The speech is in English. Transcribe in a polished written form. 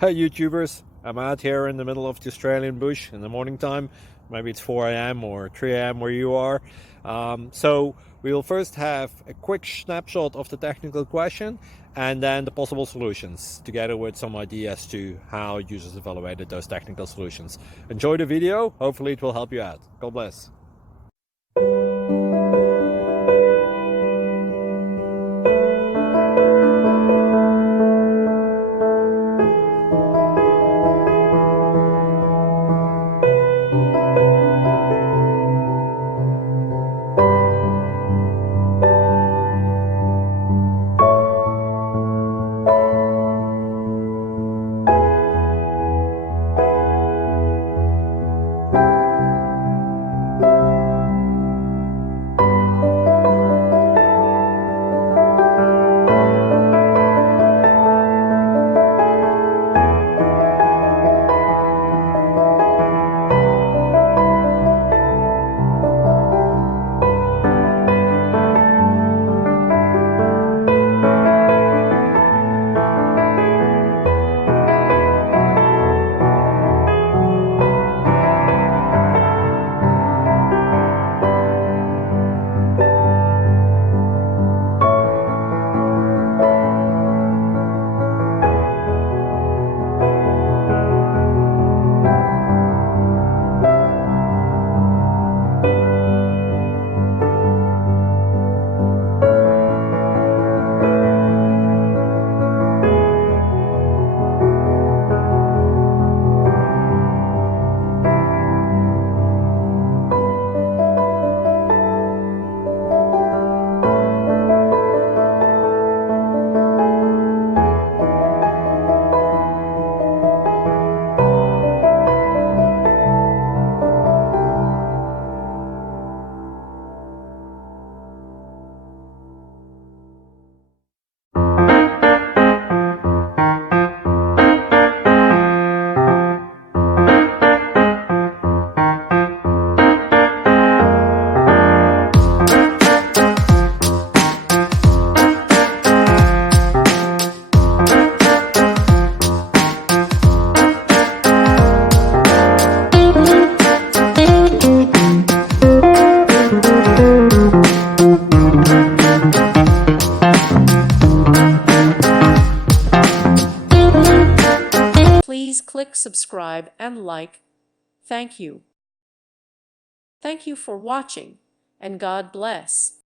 Hey YouTubers, I'm out here in the middle of the Australian bush in the morning time. Maybe it's 4 a.m. or 3 a.m. where you are. So we will first have a quick snapshot of the technical question and then the possible solutions, together with some ideas to how users evaluated those technical solutions. Enjoy the video, hopefully it will help you out. God bless. Please click subscribe and like. Thank you. Thank you for watching, and God bless.